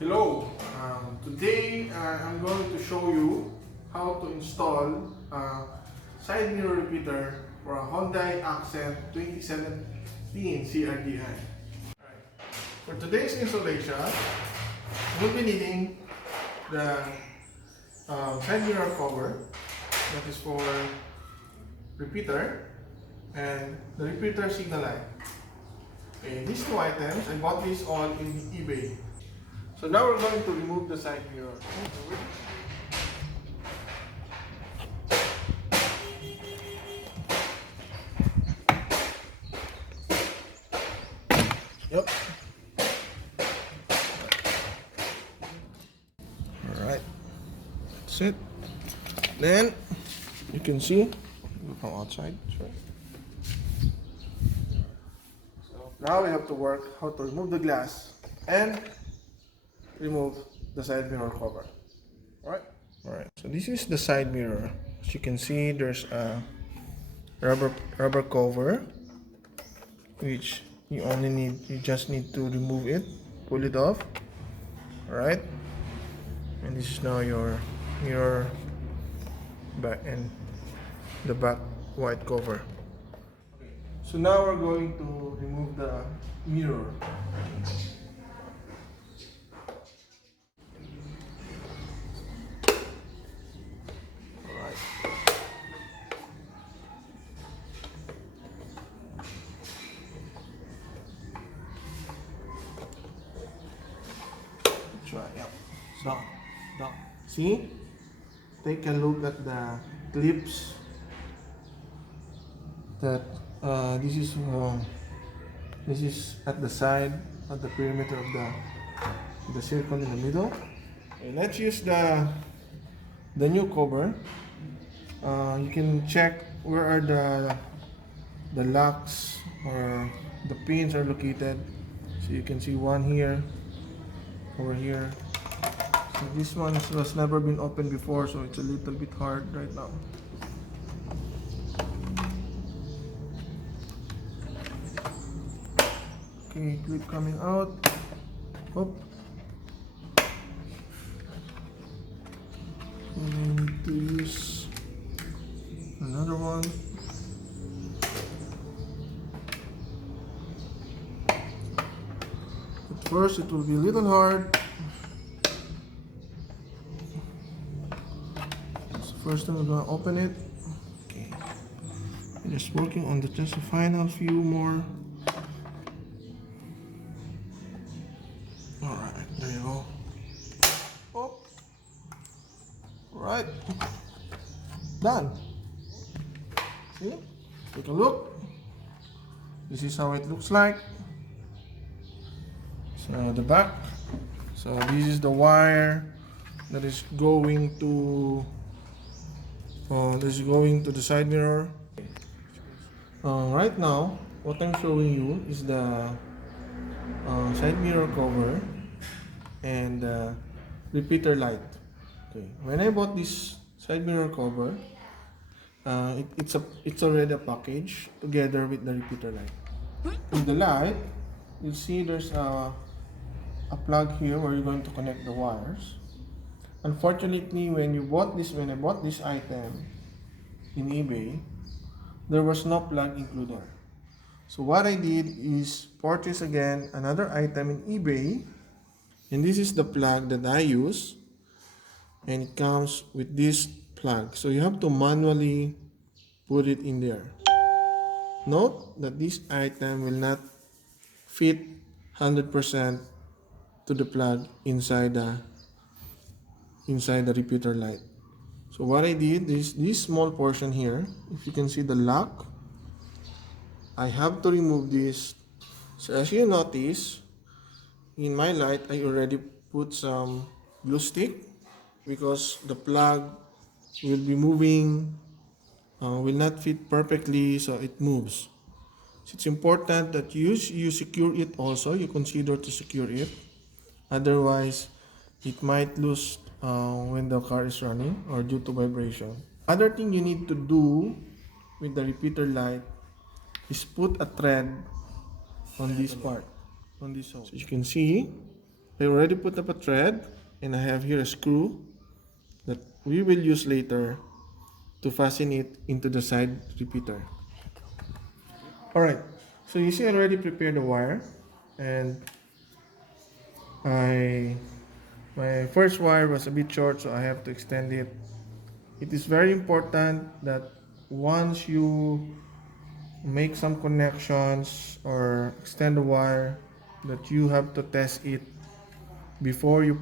Hello, today I'm going to show you how to install a side mirror repeater for a Hyundai Accent 2017 CRDI. Alright. For today's installation, we'll be needing the side mirror cover that is for repeater and the repeater signal light. Okay, these two items, I bought these all in eBay. So now we're going to remove the side mirror. Yep. Alright. That's it. Then you can see from outside. Sure. So now we have to work how to remove the glass and remove the side mirror cover. Alright, so this is the side mirror. As you can see, there's a rubber cover, which you just need to remove it, pull it off. Alright, and this is now your mirror back and the back white cover. So now we're going to remove the mirror. Yep. Down. See? Take a look at the clips. That this is at the side, at the perimeter of the circle in the middle. Okay, let's use the new cover. You can check where are the locks or the pins are located. So you can see one here, over here. So this one has never been opened before, so it's a little bit hard right now. Okay, clip coming out. Hop. And I need to use another one. At first it will be a little hard. First time we're gonna open it. Okay. I'm just working on just the final few more. Alright, there you go. Oh. Alright. Done. See? Take a look. This is how it looks like. So the back. So this is the wire that is going to the side mirror. Right now, what I'm showing you is the side mirror cover and the repeater light. Okay. When I bought this side mirror cover, it's already a package together with the repeater light. In the light, you'll see there's a plug here where you're going to connect the wires. Unfortunately, when I bought this item in eBay, there was no plug included. So what I did is purchase again another item in eBay, and this is the plug that I use, and it comes with this plug. So you have to manually put it in there. Note that this item will not fit 100% to the plug inside the repeater light. So what I did is this small portion here, if you can see the lock, I have to remove this. So as you notice, in my light I already put some glue stick because the plug will be moving, will not fit perfectly, so it moves. So it's important that you secure it also, you consider to secure it. Otherwise, it might lose when the car is running or due to vibration. Other thing you need to do with the repeater light is put a thread on this part, on this hole. So you can see I already put up a thread, and I have here a screw that we will use later to fasten it into the side repeater. Alright, so you see I already prepared the wire, and I my first wire was a bit short, so I have to extend it. It is very important that once you make some connections or extend the wire, that you have to test it before you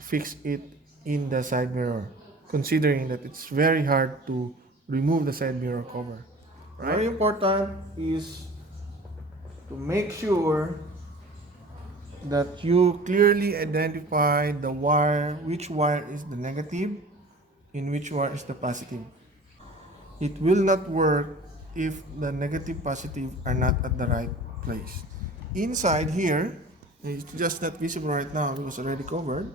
fix it in the side mirror, considering that it's very hard to remove the side mirror cover. Right? Very important is to make sure that you clearly identify the wire, which wire is the negative and which wire is the positive. It will not work if the negative positive are not at the right place. Inside here, it's just not visible right now because already covered.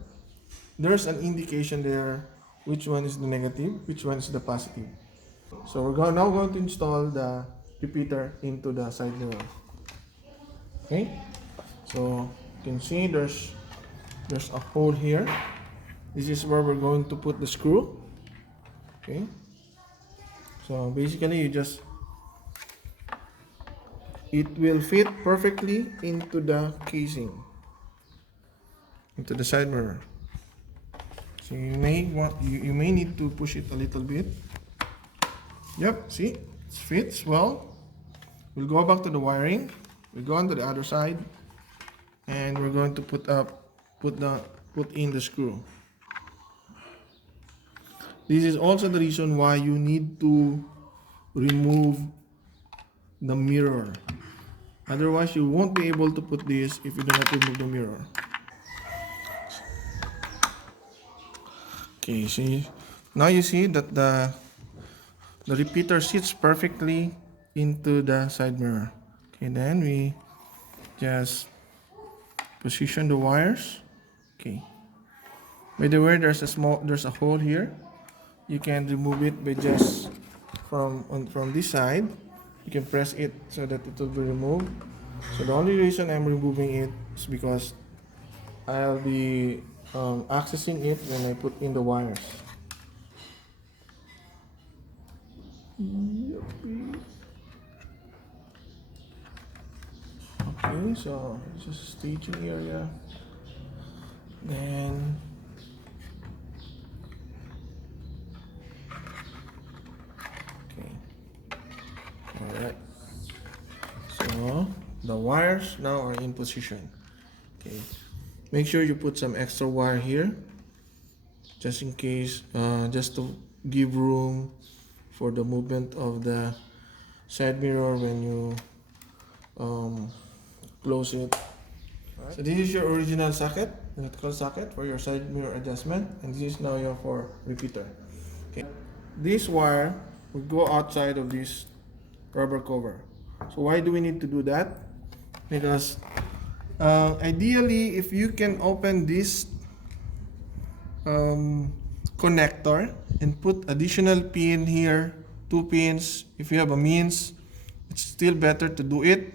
There's an indication there which one is the negative, which one is the positive. So now going to install the repeater into the side mirror. Okay, so you can see there's a hole here. This is where we're going to put the screw. Okay, so basically it will fit perfectly into the casing, into the side mirror. So you may need to push it a little bit. Yep, see, it fits well. We'll go back to the wiring. We'll go on to the other side, and we're going to put in the screw. This is also the reason why you need to remove the mirror. Otherwise, you won't be able to put this if you do not remove the mirror. Okay, see, now you see that the repeater sits perfectly into the side mirror. Okay, then we just position the wires. Okay. By the way, there's a hole here. You can remove it by just from this side. You can press it so that it will be removed. So the only reason I'm removing it is because I'll be accessing it when I put in the wires. Okay, so this is staging area. Then okay. Alright. So the wires now are in position. Okay. Make sure you put some extra wire here, just in case, just to give room for the movement of the side mirror when you close it. Right. So this is your original socket, electrical socket for your side mirror adjustment, and this is now your for repeater. Okay. This wire will go outside of this rubber cover. So why do we need to do that? Because ideally, if you can open this connector and put additional pin here, 2 pins, if you have a means, it's still better to do it.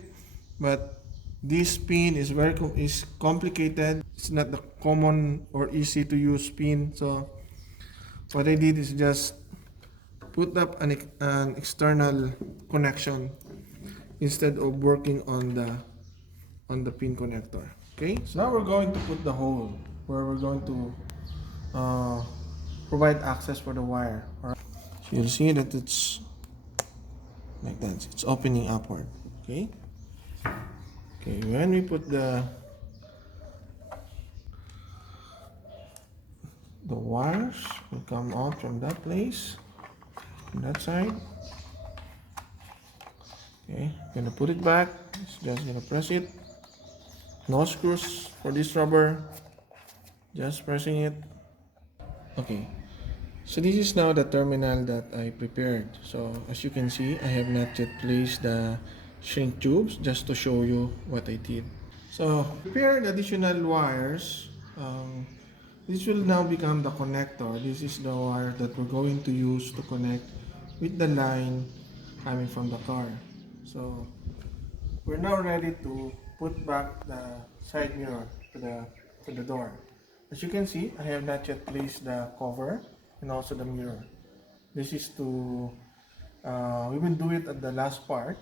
But this pin is is complicated. It's not the common or easy to use pin. So what I did is just put up an external connection instead of working on the pin connector. Okay, so now we're going to put the hole where we're going to provide access for the wire. All right. So you'll see that it's like that. It's opening upward. Okay. Okay. When we put the wires will come out from that place, from that side. Okay. Gonna put it back. Just gonna press it. No screws for this rubber. Just pressing it. Okay. So this is now the terminal that I prepared. So as you can see, I have not yet placed the shrink tubes, just to show you what I did. So prepared additional wires. This will now become the connector. This is the wire that we're going to use to connect with the line coming from the car. So we're now ready to put back the side mirror to the for the door. As you can see, I have not yet placed the cover and also the mirror. This is to, we will do it at the last part.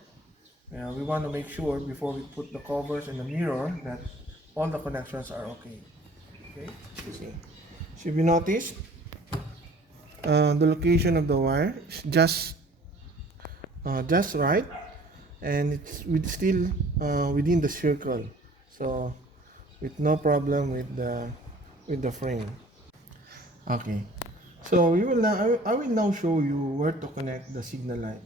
We want to make sure before we put the covers and the mirror that all the connections are okay. Okay, you see. So if you notice, the location of the wire is just right, and it's still within the circle, so with no problem with the frame. Okay, so we will now I will now show you where to connect the signal light.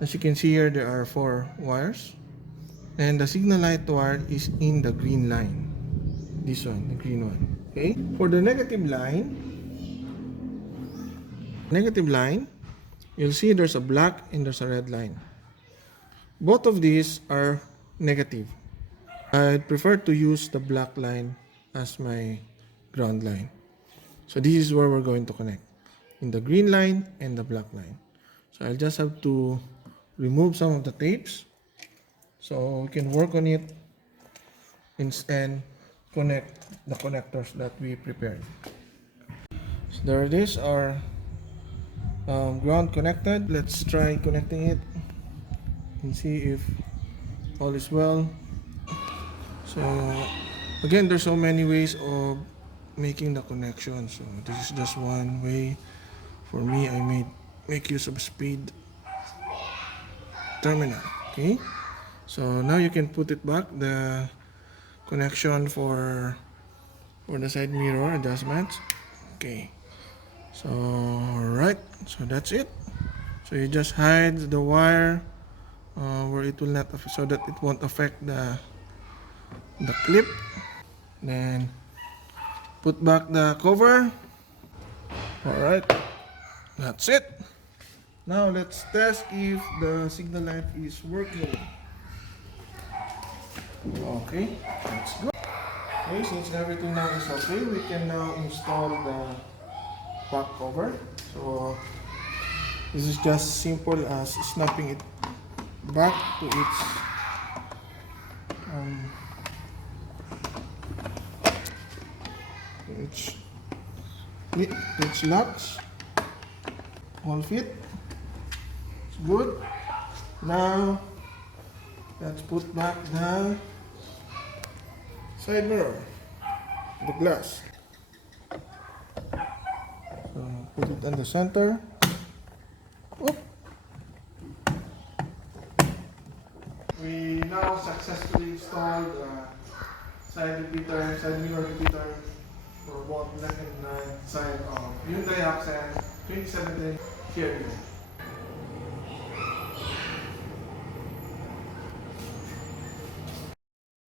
As you can see here, there are 4 wires, and the signal light wire is in the green line. This one, the green one. Okay, for the negative line, you'll see there's a black and there's a red line. Both of these are negative. I'd prefer to use the black line as my ground line. So this is where we're going to connect, in the green line and the black line. So I'll just have to remove some of the tapes so we can work on it and connect the connectors that we prepared. So there it is, our ground connected. Let's try connecting it and see if all is well. So again, there's so many ways of making the connection, so this is just one way. For me, I make use of speed terminal. Okay, so now you can put it back, the connection for the side mirror adjustments. Okay, so alright, so that's it. So you just hide the wire where it will not, so that it won't affect the clip. Then put back the cover. Alright, that's it. Now let's test if the signal light is working. Okay, that's good. Okay, since everything now is okay, we can now install the back cover. So this is just simple as snapping it back to its locks. All fit. It's good. Now let's put back the side mirror, the glass. So put it in the center. Oop. We now successfully installed side mirror repeater for both left and right side of Hyundai Accent 2017 Cherry.